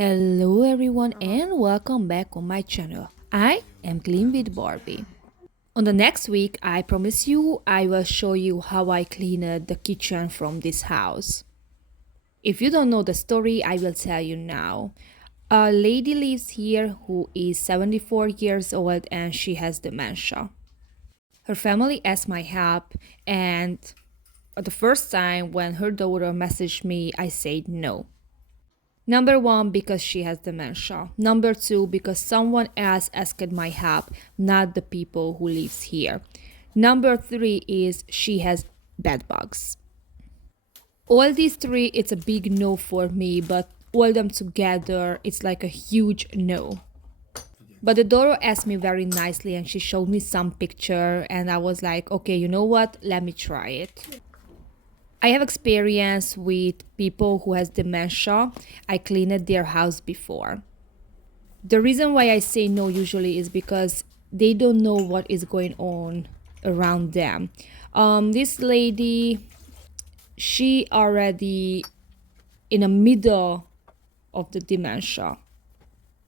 Hello everyone and welcome back on my channel. I am Clean with Barbie. On the next week, I promise you I will show you how I cleaned the kitchen from this house. If you don't know the story, I will tell you now. A lady lives here who is 74 years old and she has dementia. Her family asked my help, and the first time when her daughter messaged me, I said no. Number one, because she has dementia. Number two, because someone else asked my help, not the people who lives here. Number three is she has bedbugs. All these three, it's a big no for me, but all them together, it's like a huge no. But the Doro asked me very nicely and she showed me some picture and I was like, okay, you know what? Let me try it. I have experience with people who has dementia. I cleaned their house before. The reason why I say no usually is because they don't know what is going on around them. This lady, she already in the middle of the dementia.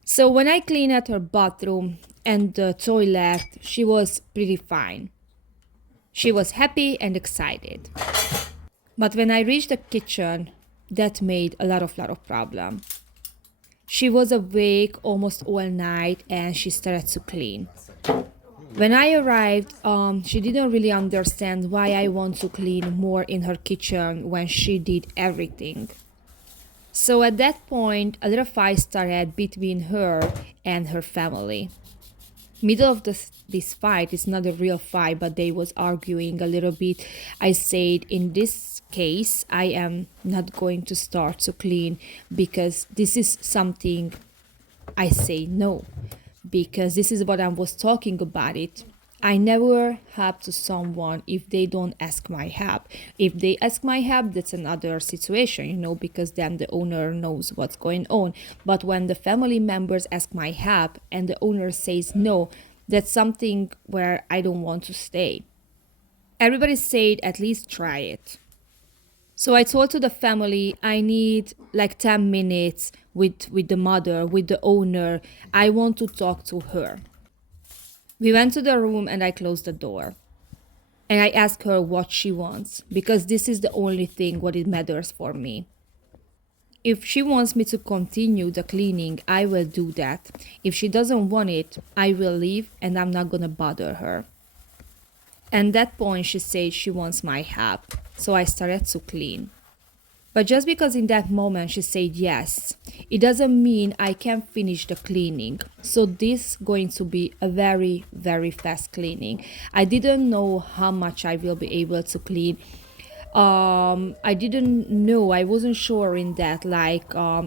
So when I cleaned at her bathroom and the toilet, she was pretty fine. She was happy and excited. But when I reached the kitchen, that made a lot of problem. She was awake almost all night and she started to clean. When I arrived, she didn't really understand why I want to clean more in her kitchen when she did everything. So at that point, a little fight started between her and her family. Middle of this fight is not a real fight, but they was arguing a little bit. I said, in this case, I am not going to start to clean because this is something I say no, because this is what I was talking about it. I never help to someone if they don't ask my help. If they ask my help, that's another situation, because then the owner knows what's going on. But when the family members ask my help and the owner says no, that's something where I don't want to stay. Everybody said at least try it. So I told to the family I need like 10 minutes with the mother, with the owner. I want to talk to her. We went to the room and I closed the door. And I asked her what she wants, because this is the only thing what it matters for me. If she wants me to continue the cleaning, I will do that. If she doesn't want it, I will leave and I'm not gonna bother her. And at that point she said she wants my help, so I started to clean. But just because in that moment she said yes, it doesn't mean I can finish the cleaning. So this going to be a very fast cleaning. I didn't know how much I will be able to clean. I didn't know, I wasn't sure in that,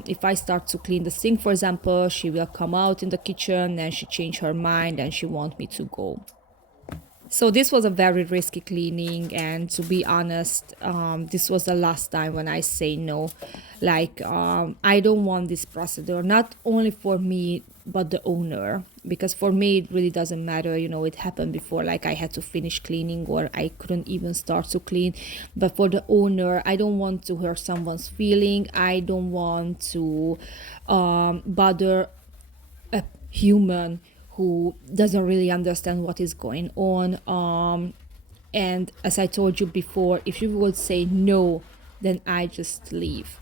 if I start to clean the sink, for example, she will come out in the kitchen and she change her mind and she want me to go. So this was a very risky cleaning, and to be honest, this was the last time when I say no. I don't want this procedure, not only for me, but the owner. Because for me, it really doesn't matter, it happened before, like I had to finish cleaning or I couldn't even start to clean. But for the owner, I don't want to hurt someone's feeling. I don't want to bother a human who doesn't really understand what is going on. And as I told you before, if you would say no, then I just leave.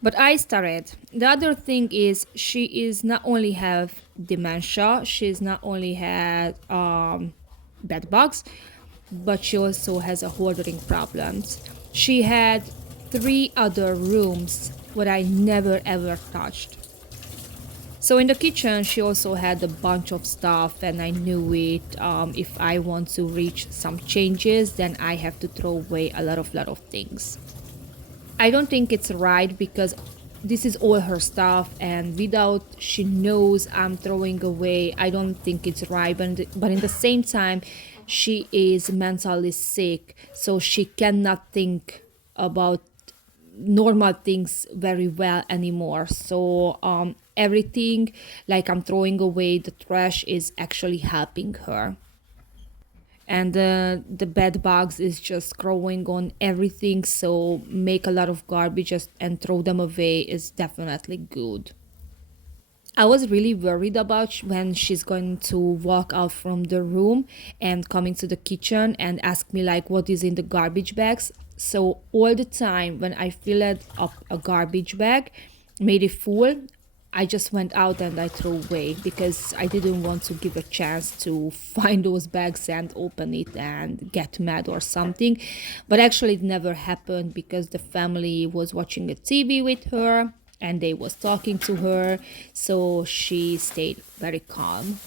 But I started. The other thing is she is not only have dementia, she's not only had bed bugs, but she also has a hoarding problems. She had 3 other rooms what I never ever touched. So in the kitchen, she also had a bunch of stuff, and I knew it. If I want to reach some changes, then I have to throw away a lot of things. I don't think it's right because this is all her stuff, and without she knows I'm throwing away, I don't think it's right. But in the same time, she is mentally sick, so she cannot think about normal things very well anymore. So everything like I'm throwing away the trash is actually helping her. and the bed bugs is just growing on everything, so make a lot of garbage and throw them away is definitely good. I was really worried about when she's going to walk out from the room and coming to the kitchen and ask me like what is in the garbage bags. So all the time when I filled up a garbage bag, made it full, I just went out and I threw away because I didn't want to give a chance to find those bags and open it and get mad or something. But actually it never happened because the family was watching a TV with her and they was talking to her, so she stayed very calm.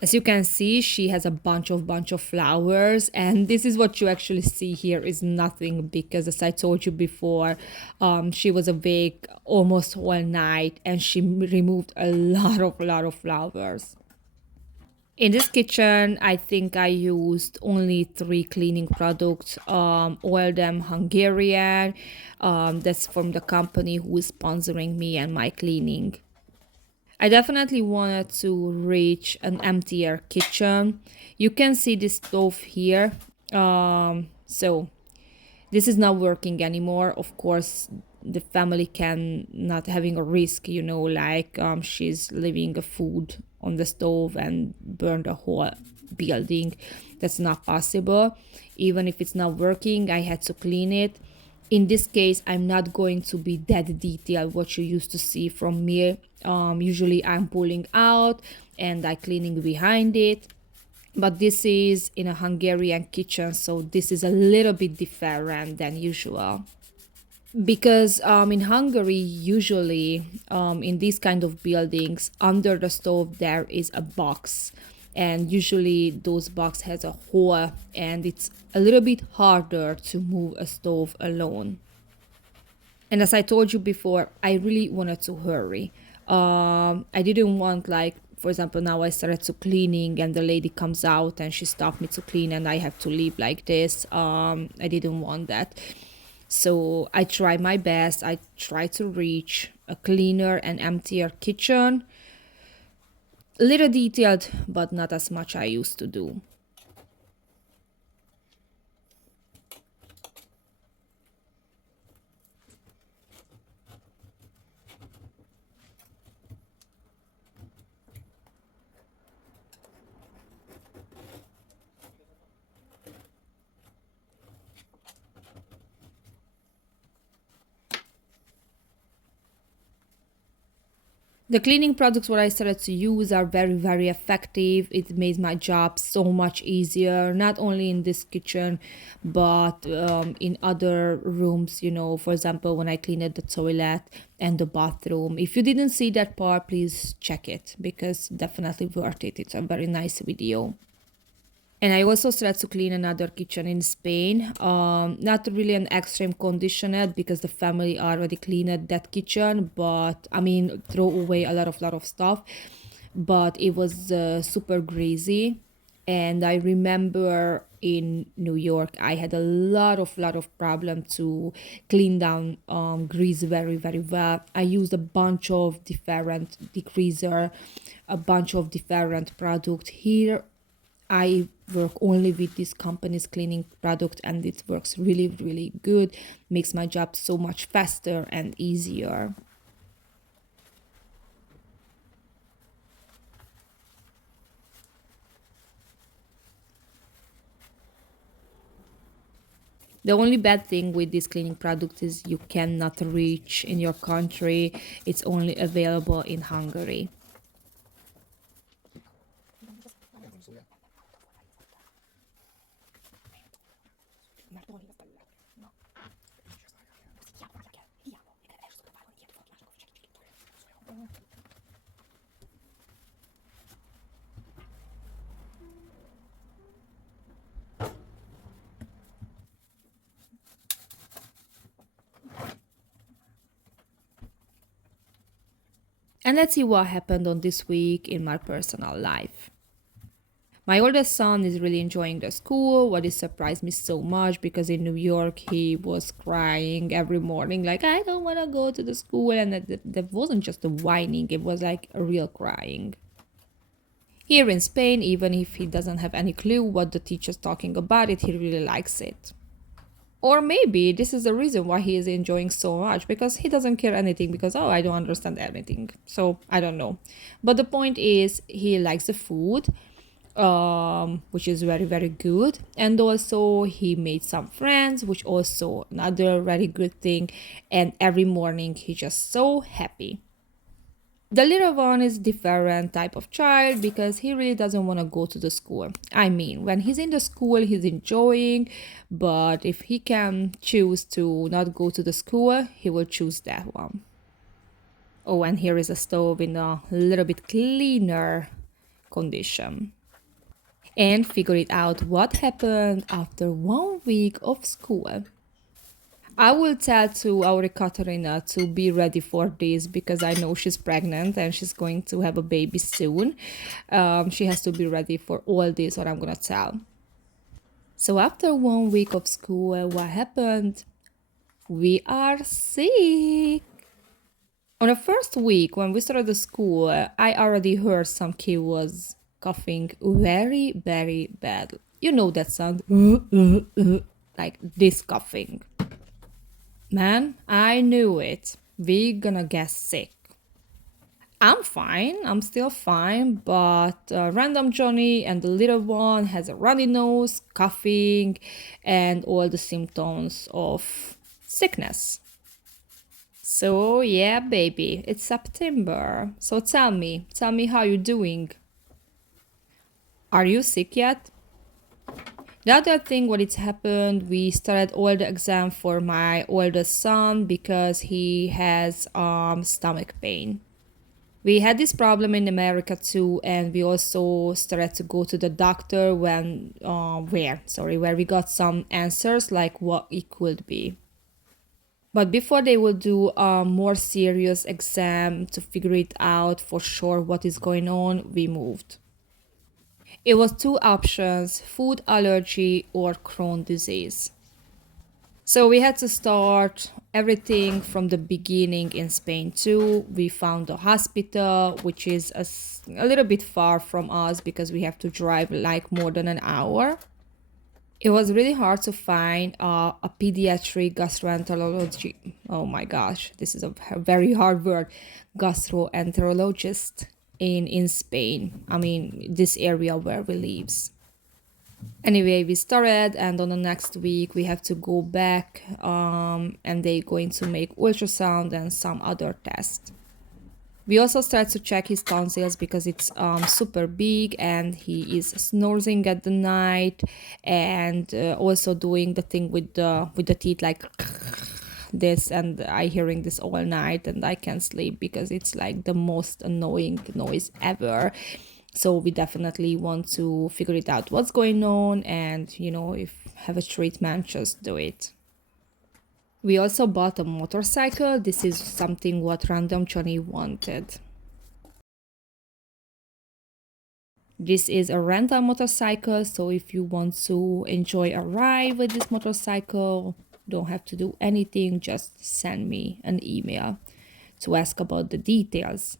As you can see, she has a bunch of flowers, and this is what you actually see here is nothing because, as I told you before, she was awake almost all night and she removed a lot of flowers. In this kitchen, I think I used only three cleaning products, all of them Hungarian. That's from the company who is sponsoring me and my cleaning. I definitely wanted to reach an emptier kitchen. You can see the stove here. So this is not working anymore. Of course, the family can not having a risk, like she's leaving a food on the stove and burn the whole building. That's not possible. Even if it's not working, I had to clean it. In this case, I'm not going to be that detailed what you used to see from me. Usually I'm pulling out and I cleaning behind it, but this is in a Hungarian kitchen, so this is a little bit different than usual. Because in Hungary, usually in these kind of buildings, under the stove there is a box, and usually those box has a hole, and it's a little bit harder to move a stove alone. And as I told you before, I really wanted to hurry. I didn't want like, for example, now I started to cleaning and the lady comes out and she stopped me to clean and I have to leave like this. I didn't want that. So I try my best. I try to reach a cleaner and emptier kitchen. A little detailed, but not as much I used to do. The cleaning products what I started to use are very effective. It made my job so much easier, not only in this kitchen, but in other rooms. For example, when I cleaned the toilet and the bathroom. If you didn't see that part, please check it because definitely worth it. It's a very nice video. And I also started to clean another kitchen in Spain. Not really an extreme condition yet because the family already cleaned that kitchen, but I mean, throw away a lot of stuff. But it was super greasy, and I remember in New York I had a lot of problem to clean down grease very well. I used a bunch of different degreaser, a bunch of different product here. I work only with this company's cleaning product and it works really good, makes my job so much faster and easier. The only bad thing with this cleaning product is you cannot reach in your country. It's only available in Hungary. And let's see what happened on this week in my personal life. My oldest son is really enjoying the school, what is surprised me so much because in New York he was crying every morning, like, I don't want to go to the school. And that wasn't just a whining, it was like a real crying. Here in Spain, even if he doesn't have any clue what the teacher's talking about it, he really likes it. Or maybe this is the reason why he is enjoying so much, because he doesn't care anything, because oh, I don't understand anything. So I don't know. But the point is he likes the food, which is very very good, and also he made some friends, which also another very good thing, and every morning he's just so happy. The little one is different type of child because he really doesn't want to go to the school. I mean, when he's in the school, he's enjoying, but if he can choose to not go to the school, he will choose that one. Oh, and here is a stove in a little bit cleaner condition. And figure it out what happened after 1 week of school. I will tell to our Katarina to be ready for this because I know she's pregnant and she's going to have a baby soon. She has to be ready for all this, what I'm gonna tell. So after 1 week of school, what happened? We are sick. On the first week when we started the school, I already heard some kid was coughing very, very bad. You know that sound, like this coughing. Man, I knew it. We gonna get sick. I'm fine, I'm still fine, but Random Johnny and the little one has a runny nose, coughing, and all the symptoms of sickness. So yeah, baby, it's September. So tell me how you doing. Are you sick yet? The other thing what it's happened, we started all the exam for my oldest son because he has stomach pain. We had this problem in America too, and we also started to go to the doctor where we got some answers like what it could be. But before they will do a more serious exam to figure it out for sure what is going on, we moved. It was two options: food allergy or Crohn's disease. So we had to start everything from the beginning in Spain too. We found a hospital, which is a little bit far from us because we have to drive like more than an hour. It was really hard to find a pediatric gastroenterology. Oh my gosh, this is a very hard word. Gastroenterologist in Spain. I mean, this area where we lives. Anyway, we started, and on the next week we have to go back, and they going to make ultrasound and some other test. We also start to check his tonsils because it's super big and he is snoring at the night, and also doing the thing with the teeth like this, and I hearing this all night and I can't sleep because it's like the most annoying noise ever. So we definitely want to figure it out what's going on, and if have a treatment, just do it. We also bought a motorcycle. This is something what Random Johnny wanted. This is a rental motorcycle, so if you want to enjoy a ride with this motorcycle, don't have to do anything, just send me an email to ask about the details.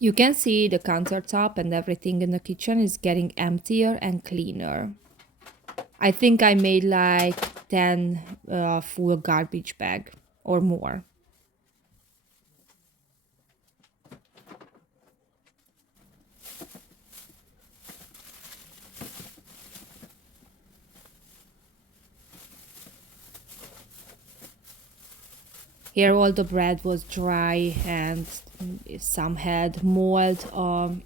You can see the countertop and everything in the kitchen is getting emptier and cleaner. I think I made like 10 full garbage bag or more. Here all the bread was dry and some had mold.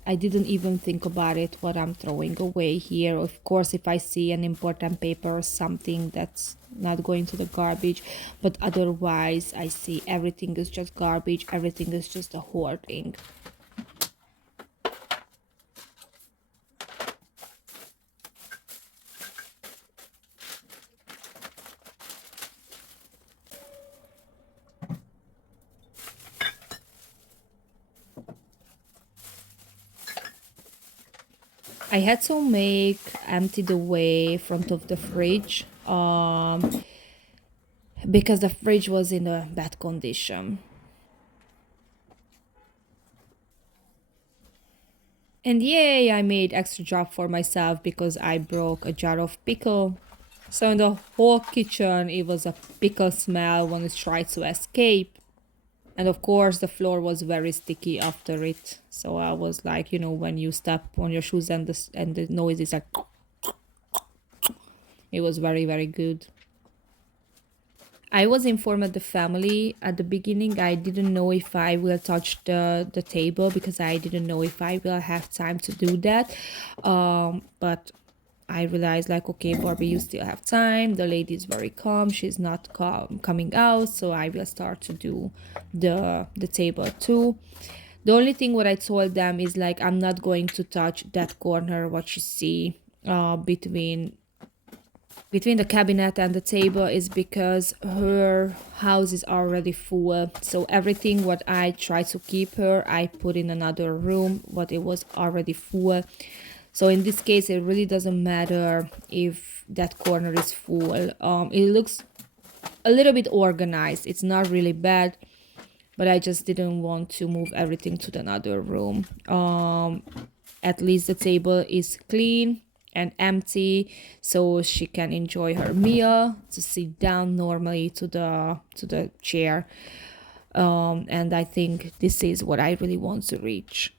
I didn't even think about it what I'm throwing away here. Of course, if I see an important paper or something that's not going to the garbage, but otherwise I see everything is just garbage, everything is just a hoarding. I had to empty the way front of the fridge because the fridge was in a bad condition. And yay, I made extra job for myself because I broke a jar of pickle. So in the whole kitchen, it was a pickle smell when it tried to escape. And of course, the floor was very sticky after it. So I was like, when you step on your shoes and the noise is like, it was very, very good. I was informed at the family at the beginning. I didn't know if I will touch the table because I didn't know if I will have time to do that. But I realized like, okay, Barbie, you still have time. The lady is very calm. She's not coming out, so I will start to do the table too. The only thing what I told them is like I'm not going to touch that corner what you see between the cabinet and the table is because her house is already full. So everything what I try to keep her, I put in another room what it was already full. So in this case, it really doesn't matter if that corner is full. It looks a little bit organized. It's not really bad, but I just didn't want to move everything to another room. At least the table is clean and empty, so she can enjoy her meal, to sit down normally to the chair. And I think this is what I really want to reach.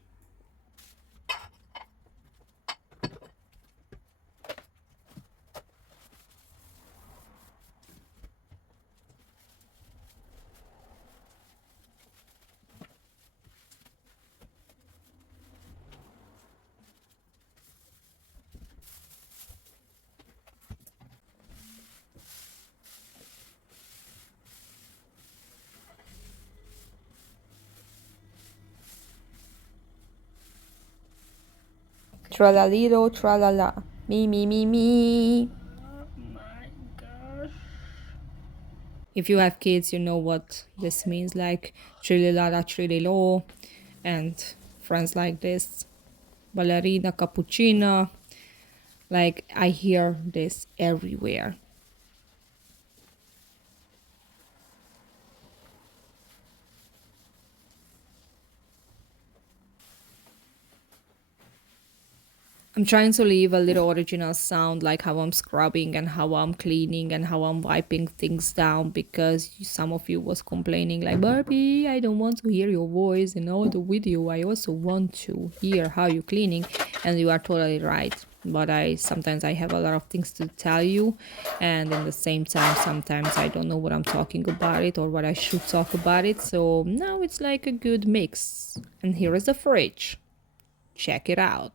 Tralalero, tralala. Me, me, me, me. If you have kids, you know what this means, like trililala, trililo, and friends like this. Ballerina, cappuccino. Like, I hear this everywhere. I'm trying to leave a little original sound, like how I'm scrubbing and how I'm cleaning and how I'm wiping things down, because some of you was complaining like, Barbie, I don't want to hear your voice in all the video. I also want to hear how you're cleaning, and you are totally right. But I sometimes I have a lot of things to tell you, and in the same time sometimes I don't know what I'm talking about it or what I should talk about it. So now it's like a good mix. And here is the fridge. Check it out.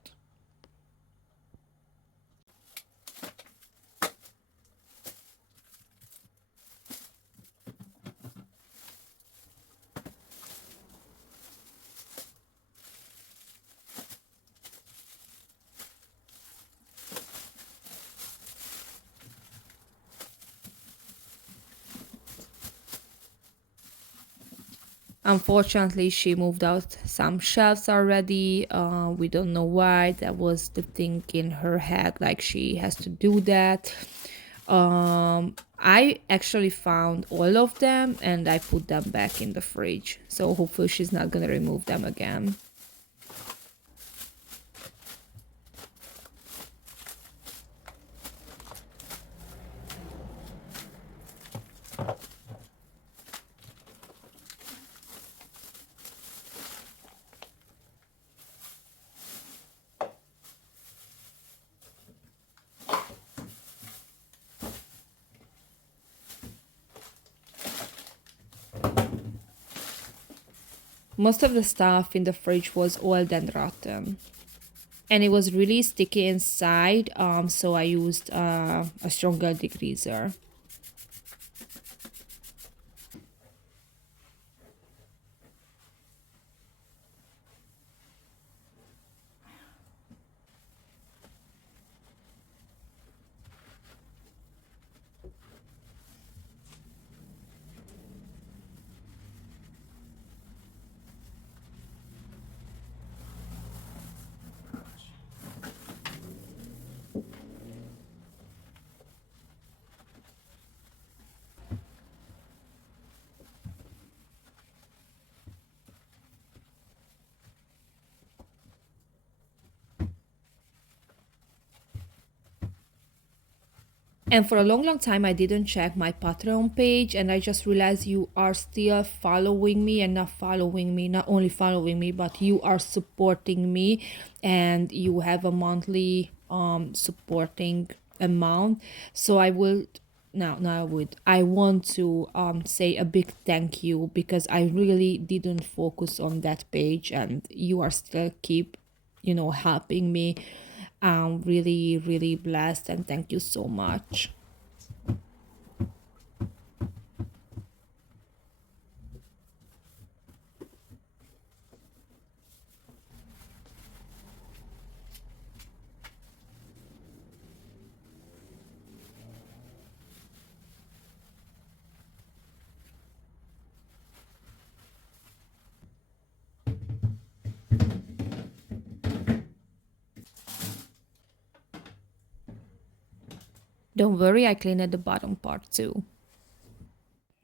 Unfortunately, she moved out some shelves already. We don't know why. That was the thing in her head, like she has to do that. I actually found all of them and I put them back in the fridge. So hopefully she's not gonna remove them again. Most of the stuff in the fridge was old and rotten. And it was really sticky inside, so I used a stronger degreaser. And for a long time, I didn't check my Patreon page, and I just realized you are still following me and not following me, not only following me, but you are supporting me, and you have a monthly supporting amount. So I will I want to say a big thank you because I really didn't focus on that page, and you are still keep helping me. I'm really, really blessed, and thank you so much. Don't worry, I cleaned the bottom part too.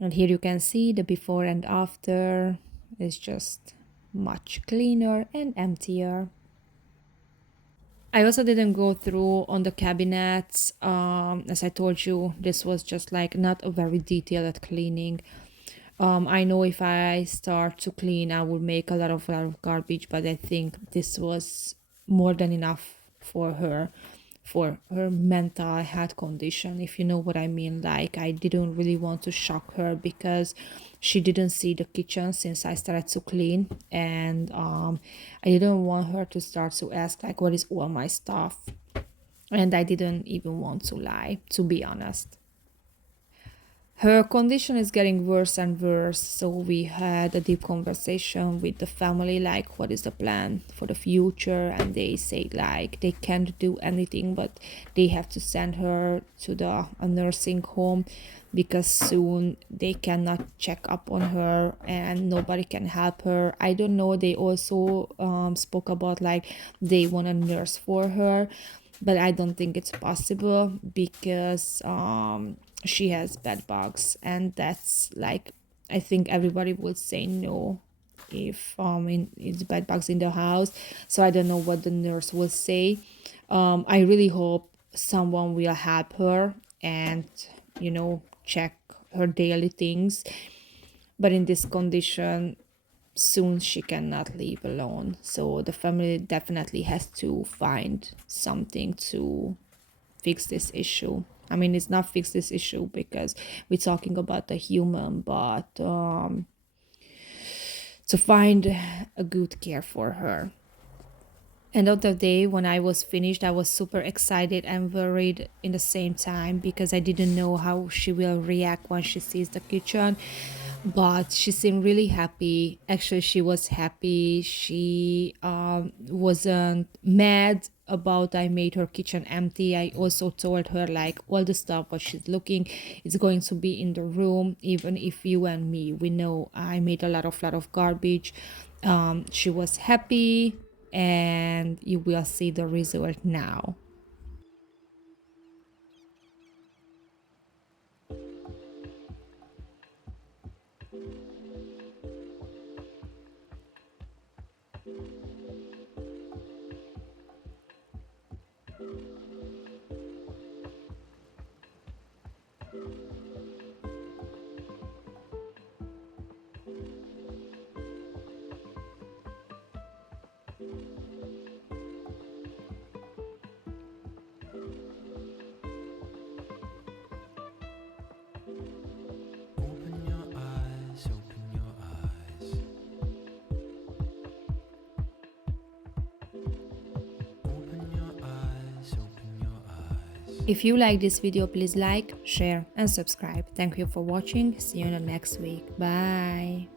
And here you can see the before and after is just much cleaner and emptier. I also didn't go through on the cabinets. As I told you, this was just like not a very detailed cleaning. I know if I start to clean, I will make a lot of garbage, but I think this was more than enough for her mental health condition, if you know what I mean. Like, I didn't really want to shock her because she didn't see the kitchen since I started to clean, and I didn't want her to start to ask like what is all my stuff, and I didn't even want to lie, to be honest. Her condition is getting worse and worse, so we had a deep conversation with the family, like what is the plan for the future, and they said like they can't do anything, but they have to send her to a nursing home because soon they cannot check up on her and nobody can help her. I don't know. They also spoke about like they want a nurse for her, but I don't think it's possible because she has bed bugs, and that's like, I think everybody would say no if it's bed bugs in the house. So I don't know what the nurse will say. I really hope someone will help her and check her daily things, but in this condition soon she cannot live alone, so the family definitely has to find something to fix this issue. I mean, it's not fix this issue because we're talking about the human, but to find a good care for her. End of the day, when I was finished, I was super excited and worried in the same time because I didn't know how she will react when she sees the kitchen. But she seemed really happy. Actually, she was happy. She wasn't mad about I made her kitchen empty. I also told her like all the stuff what she's looking is going to be in the room, even if you and me we know I made a lot of garbage. She was happy, and you will see the result now. Open your eyes, open your eyes. Open your eyes, open your eyes. If you like this video, please like, share and subscribe. Thank you for watching. See you in the next week. Bye.